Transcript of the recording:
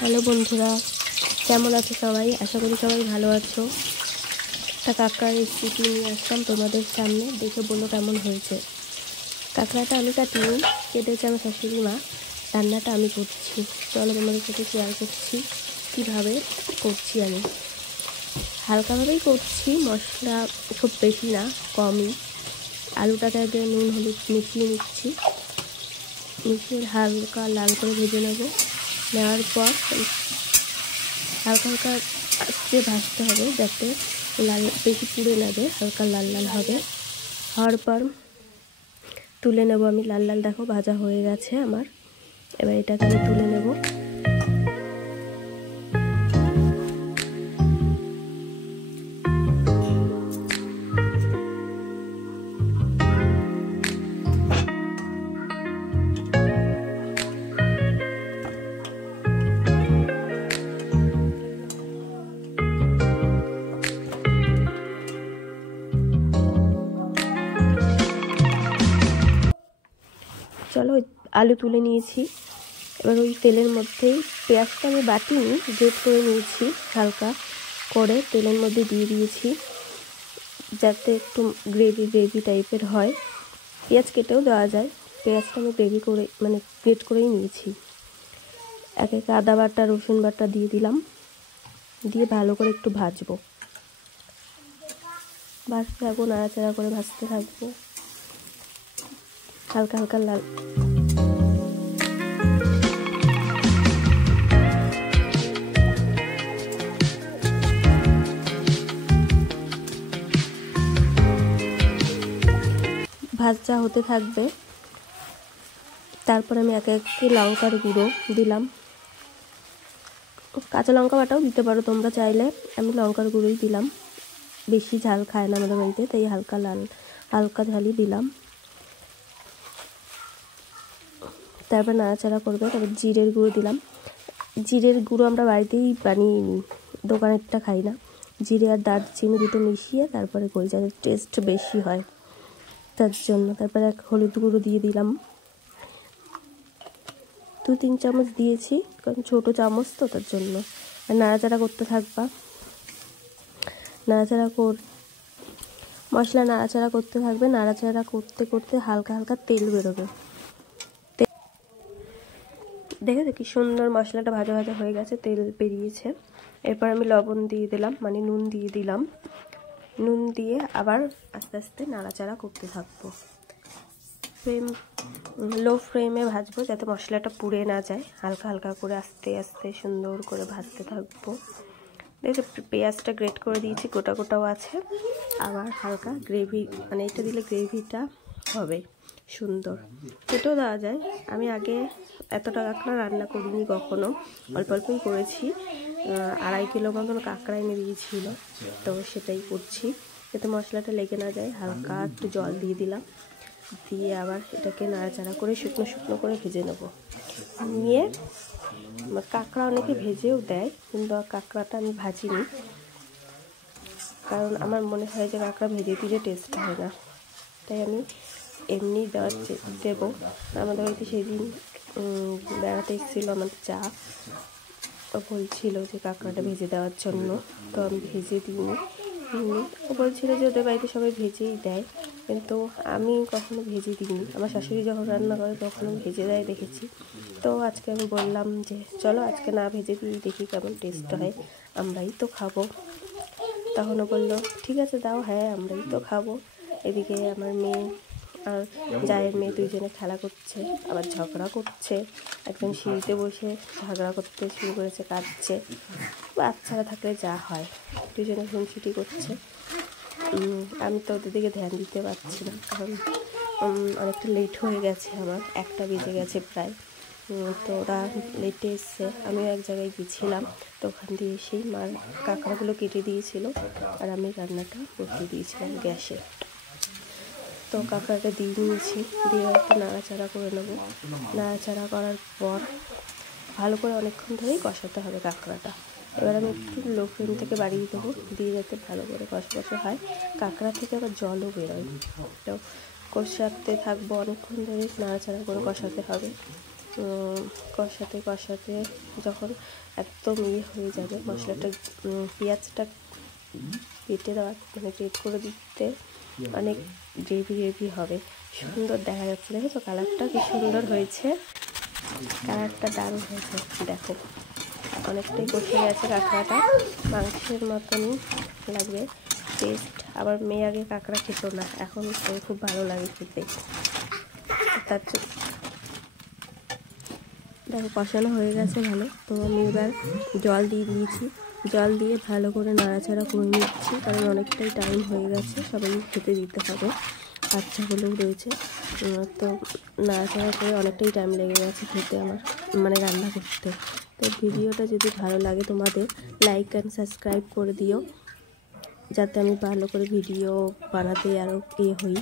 Hello বন্ধুরা, কেমন আছো সবাই? আশা করি সবাই ভালো আছো। একটা কাঁকড়ার রেসিপি নিয়ে আসলাম তোমাদের সামনে, দেখে বলো কেমন হয়েছে। কাঁকড়াটা আমি কাটিনি, কেটেছে আমার শাশুড়ি মা। রান্নাটা আমি করছি, চলো তোমাদের সাথে শেয়ার করছি কীভাবে করছি। আমি হালকাভাবেই করছি, মশলা খুব বেশি না, কমই। আলুটাকে আগে নুন হলুদ মিশিয়ে নিচ্ছি, মিশিয়ে হালকা লাল করে ভেজে নেওয়ার পর হালকা হালকা আস্তে ভাজতে হবে, যাতে লাল বেশি পুড়ে না যায়, হালকা লাল লাল হবে। হওয়ার পর তুলে নেব আমি। লাল লাল দেখো ভাজা হয়ে গেছে আমার। এবার এটাকে আমি তুলে নেব। চলো, আলু তুলে নিয়েছি। এবার ওই তেলের মধ্যেই পেঁয়াজটা আমি বাটিনি, গ্রেট করে নিয়েছি, হালকা করে তেলের মধ্যে দিয়ে দিয়েছি, যাতে একটু গ্রেভি টাইপের হয়। পেঁয়াজ কেটেও দেওয়া যায়, পেঁয়াজটা আমি গ্রেভি করে গ্রেট করেই নিয়েছি। এক এক আদা বাটা রসুন বাটা দিয়ে দিলাম, দিয়ে ভালো করে একটু ভাজবো, ভাজতে থাকবো, নাড়াচাড়া করে ভাজতে থাকবো, হালকা হালকা লাল। ভাজা হতে থাকবে। তারপর আমি এক লঙ্কার গুঁড়ো দিলাম, কাঁচা লঙ্কা বাটাও দিতে পারো তোমরা চাইলে। আমি লঙ্কার গুঁড়োই দিলাম, বেশি ঝাল খায় না আমাদের বাড়িতে, তাই হালকা ঝালই দিলাম। তারপর নাড়াচাড়া করবে। তারপর জিরের গুঁড়ো দিলাম। জিরের গুঁড়ো আমরা বাড়িতেই বানিয়ে নিই, দোকানেরটা খাই না। জিরে আর দারচিনি দুটো মিশিয়ে তারপরে করি, যাতে টেস্ট বেশি হয়, তার জন্য। তারপরে হলুদ গুঁড়ো দিয়ে দিলাম, 2-3 চামচ দিয়েছি, কারণ ছোটো চামচ তো, তার জন্য। আর নাড়াচাড়া করতে থাকবা, মশলা নাড়াচাড়া করতে থাকবে। নাড়াচাড়া করতে করতে হালকা হালকা তেল বেরোবে। দেখো কি সুন্দর মশলাটা ভাজা ভাজা হয়ে গেছে, তেল বেরিয়েছে। এরপর আমি লবণ দিয়ে দিলাম, নুন দিয়ে দিলাম। নুন দিয়ে আবার আস্তে আস্তে নাড়াচাড়া করতে থাকবো। লো ফ্লেমে ভাজবো, যাতে মশলাটা পুড়ে না যায়। হালকা হালকা করে আস্তে আস্তে সুন্দর করে ভাজতে থাকবো। দেখো পেঁয়াজটা গ্রেট করে দিয়েছি, গোটা গোটাও আছে। আবার হালকা গ্রেভি, এটা দিলে গ্রেভিটা হবে সুন্দর। এটাও দেওয়া যায়। আমি আগে এতটা কাঁকড়া রান্না করিনি কখনো, অল্প অল্পই করেছি। 2.5 কিলো মতন কাঁকড়া এনে দিয়েছিল, তো সেটাই করছি, যাতে মশলাটা লেগে না যায়। হালকা একটু জল দিয়ে দিলাম, দিয়ে আবার এটাকে নাড়াচাড়া করে শুকনো শুকনো করে ভেজে নেব। নিয়ে কাঁকড়া অনেকে ভেজেও দেয়, কিন্তু কাঁকড়াটা আমি ভাজিনি, কারণ আমার মনে হয় যে কাঁকড়া ভেজে দিলে টেস্ট হয় না, তাই আমি এমনি দেবো। আমাদের বাড়িতে সেদিন বেড়াতে এসেছিলো আমার চা, বলছিল যে কাঁকড়াটা ভেজে দেওয়ার জন্য, তো আমি ভেজে দিইনি। ও বলছিল যে ওদের বাড়িতে সবাই ভেজেই দেয়, কিন্তু আমি কখনো ভেজে দিইনি। আমার শাশুড়ি যখন রান্না করে তখন আমি ভেজে দেয় দেখেছি। তো আজকে আমি বললাম যে চলো আজকে না ভেজে দিই, দেখি কেমন টেস্ট হয়, আমরাই তো খাবো। তখনও বললো ঠিক আছে দাও, হ্যাঁ আমরাই তো খাবো। এদিকে আমার মেয়ে আর জায়ের মেয়ে দুইজনে খেলা করছে, আবার ঝগড়া করছে। একজন সিঁড়িতে বসে ঝগড়া করতে শুরু করেছে, কাঁদছে। বাচ্চারা থাকলে যা হয়, দুজনে খুনসুটি করছে। আমি তো ওদের দিকে ধ্যান দিতে পারছি না, কারণ অনেকটা লেট হয়ে গেছে, আমার 1টা বেজে গেছে প্রায়। তো ওরা লেটে এসছে, আমিও এক জায়গায় গেছিলাম, তো ওখান দিয়ে এসেই মার কাঁকড়াগুলো কেটে দিয়েছিল, আর আমি রান্নাটা বসিয়ে দিয়েছিলাম গ্যাসে। তো কাঁকড়াটা দিয়ে নিয়েছি, দিয়ে একটু নাড়াচাড়া করে নেবো। নাড়াচাড়া করার পর ভালো করে অনেকক্ষণ ধরেই কষাতে হবে কাঁকড়াটা। এবার আমি একটু লো ফ্লেম থেকে বাড়িয়ে দেবো, দিয়ে যাতে ভালো করে কষা হয়। কাঁকড়া থেকে আবার জলও বেরোয়, তো কষাতে থাকবো অনেকক্ষণ ধরে, নাড়াচাড়া করে কষাতে হবে। কষাতে কষাতে যখন একদম হয়ে যাবে মশলাটা, পেঁয়াজটা কেটে দেওয়া মানে গ্রেট করে দিতে অনেক গ্রেভি হবে, সুন্দর দেখা যাচ্ছে। দেখেছো কালারটা কি সুন্দর হয়েছে, কালারটা দারুণ হয়েছে। দেখো অনেকটাই কষে গেছে কাঁকড়াটা, মাংসের মতনই লাগবে টেস্ট। আবার মেয়ে আগে কাঁকড়া খেত না, এখন খুব ভালো লাগে খেতে। তার দেখো কষানো হয়ে গেছে ভালো, তো আমি এবার জল দিয়ে দিয়েছি, জল দিয়ে ভালো করে নাড়াচাড়া করে নিচ্ছি, কারণ অনেকটাই টাইম হয়ে গেছে, সবাই খেতে দিতে হবে, বাচ্চাগুলোও রয়েছে। তো নাড়াচাড়া করে অনেকটাই টাইম লেগে গেছে খেতে আমার, মানে রান্না করতে। তো ভিডিওটা যদি ভালো লাগে তোমাদের লাইক অ্যান্ড সাবস্ক্রাইব করে দিও, যাতে আমি ভালো করে ভিডিও বানাতে আরও হই।